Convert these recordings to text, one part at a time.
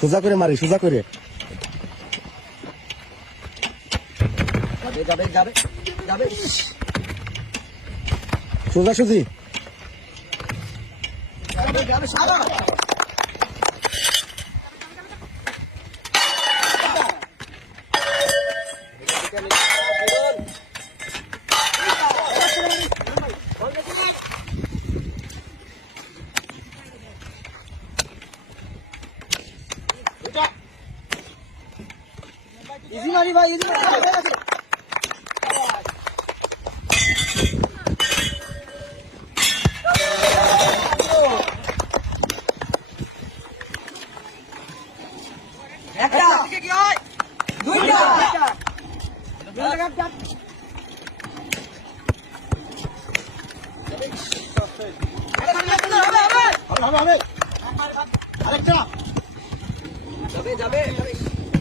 সোজা করে মারি, সোজা করে সোজা সুজি ইজি মারি ভাই, ইজি মারি একটা কি হয় দুইটা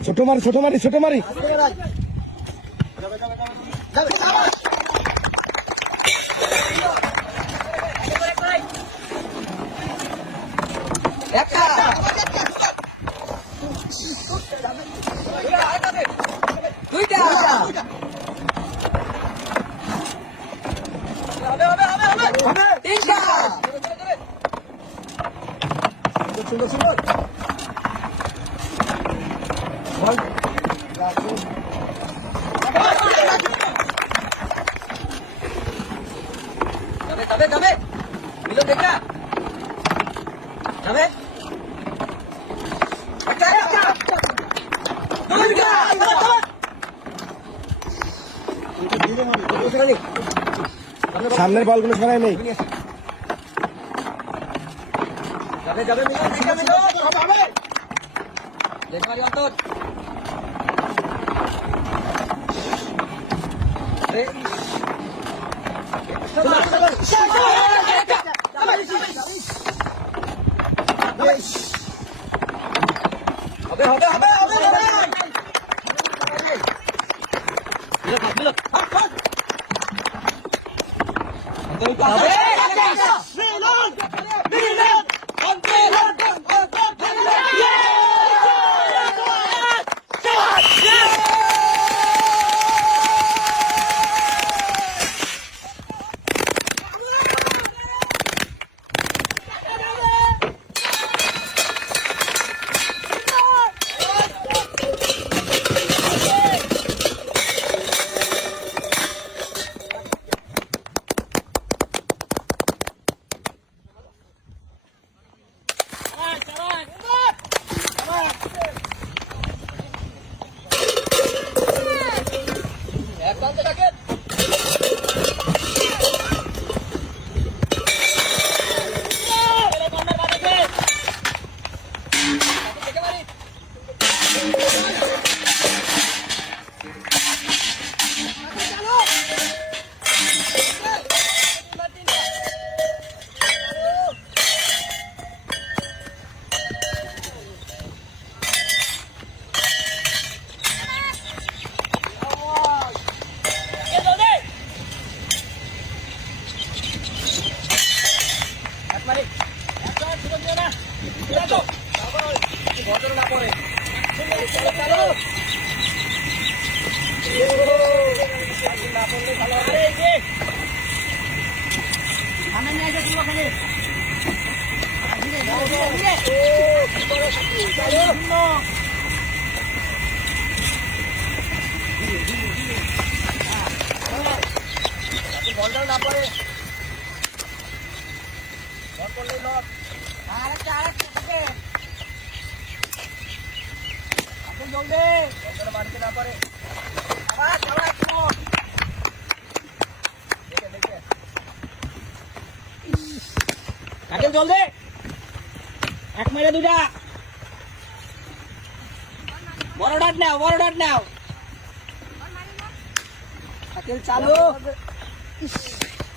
ছোট মারি, ছোট মারি, ছোট মারি সামনের বলগুলো সরাই নেই মারি একটা সুযোগ দিও না দেখো বদল না পড়ে চলো চলো না পড়লে ভালো হবে এই যে সামনে নিয়ে আসো তুমি ওখানে ধীরে ধীরে ধীরে ও কি বড় শক্তি চলো বলটা না পড়ে বল করলে লক আরেকটা আপনি জলদি বলটা বাড়িতে না পড়ে আবার আবার দেখে দেখে কাটেল জলদি এক মেরে দুটা বড় ডাট নাও কাটেল চালু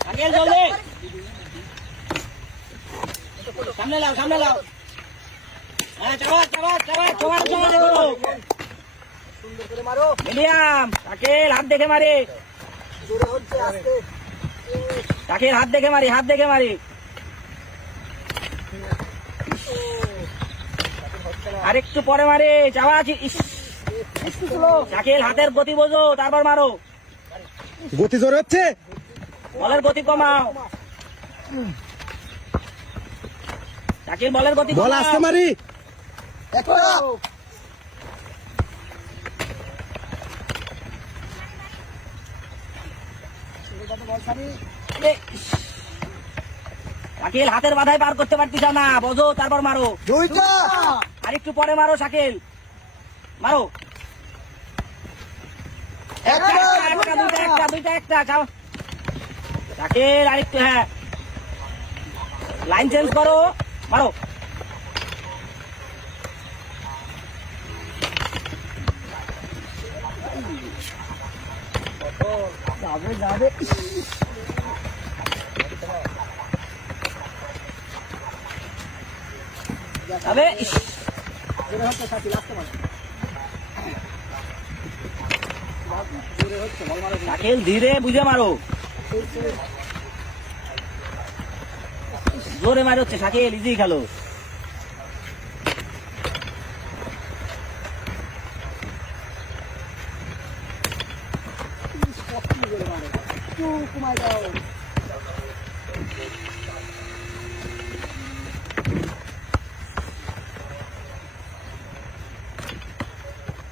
কাটেল জলদি সামনে লাও হ্যাঁ চাবা দেখো সুন্দর করে মারো মিডিয়াম কাকেল হাত দেখে মারি জোরে হচ্ছে আস্তে কাকেল হাত দেখে মারি আরেকটু পরে মারে চাওয়া আছে কাকেল হাতের গতি বোঝো তারপর মারো গতি জোরে হচ্ছে বলের গতি কমাও কাকেল বলের গতি বল কমাও আসতে মারি শাকিল হাতের বাধায় পার করতে পারতিস না বোঝো তারপর মারো আর একটু পরে মারো শাকিল মারো একটা শাকিল আরেকটু হ্যাঁ লাইন চেঞ্জ করো মারো যাবে আবে শাকিল ধীরে বুঝে মারো জোরে মারি হচ্ছে শাকিল ইজি খেলো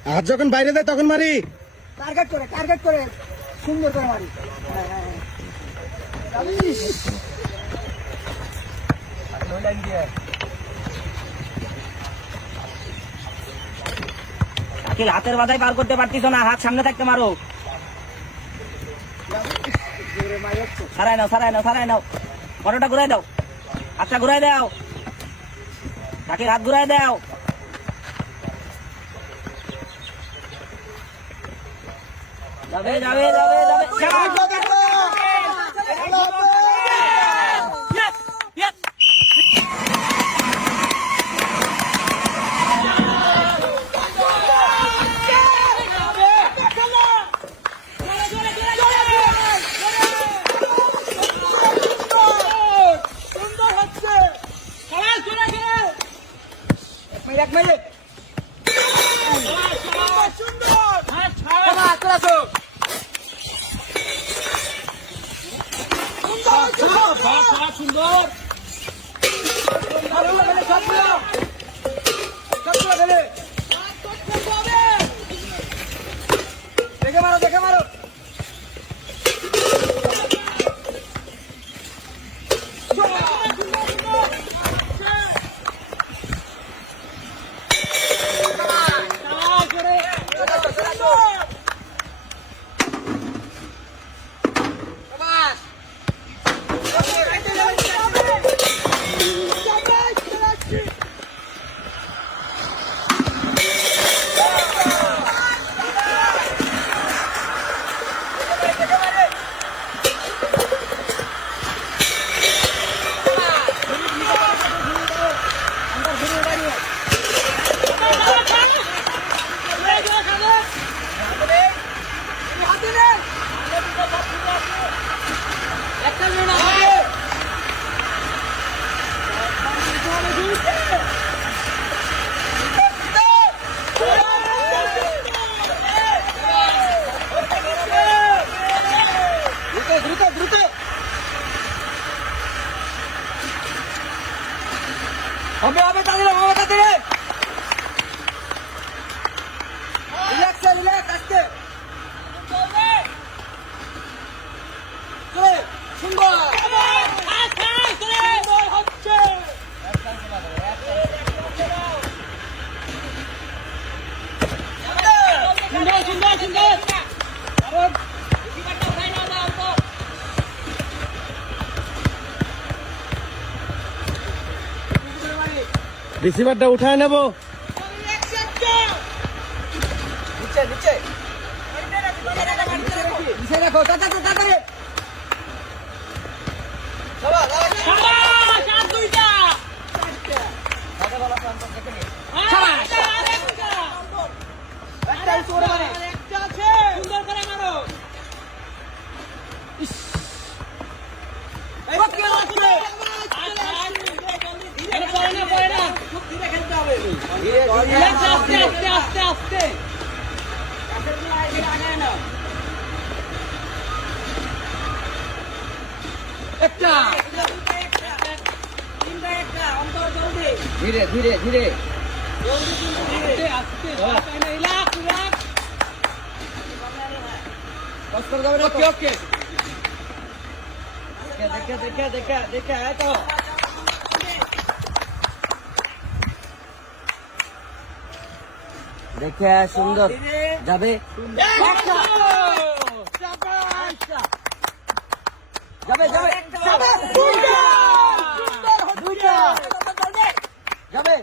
হাত যখন বাইরে যায় তখন মারি টার্গেট করে সুন্দর করে মারি শাকিল হাতের বাধায় পার করতে পারতিস না হাত সামনে থাকতে মারো সারাই নাও ফটোটা ঘুরাই দাও হাতটা ঘুরাই দাও শাকিল হাত ঘুরাই দাও যাবে এক মিনিট সুন্দর দেখে মারো হবে হবে তাদের হবে তাদের রিল্যাক্স রিল্যাক্স আস্তে চলে সুন্দর হচ্ছে সুন্দর সুন্দর সুন্দর রিসিভারটা উঠায় নেবো। নিচে নিচে নিচে রাখো তাড়াতাড়ি তাড়াতাড়ি ধীরে ধীরে ধীরে ওকে দেখে দেখে দেখে দেখে তো দেখে সুন্দর যাবে যাবে যাবে যাবে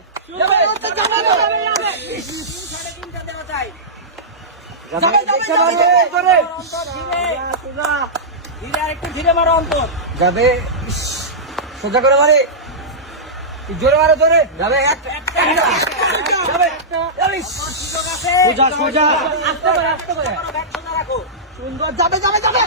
ধীরে মারো অন্তর যাবে সোজা করে মারে জোরে মারো জোরে যাবে সোজা সোজা সুন্দর যাবে যাবে যাবে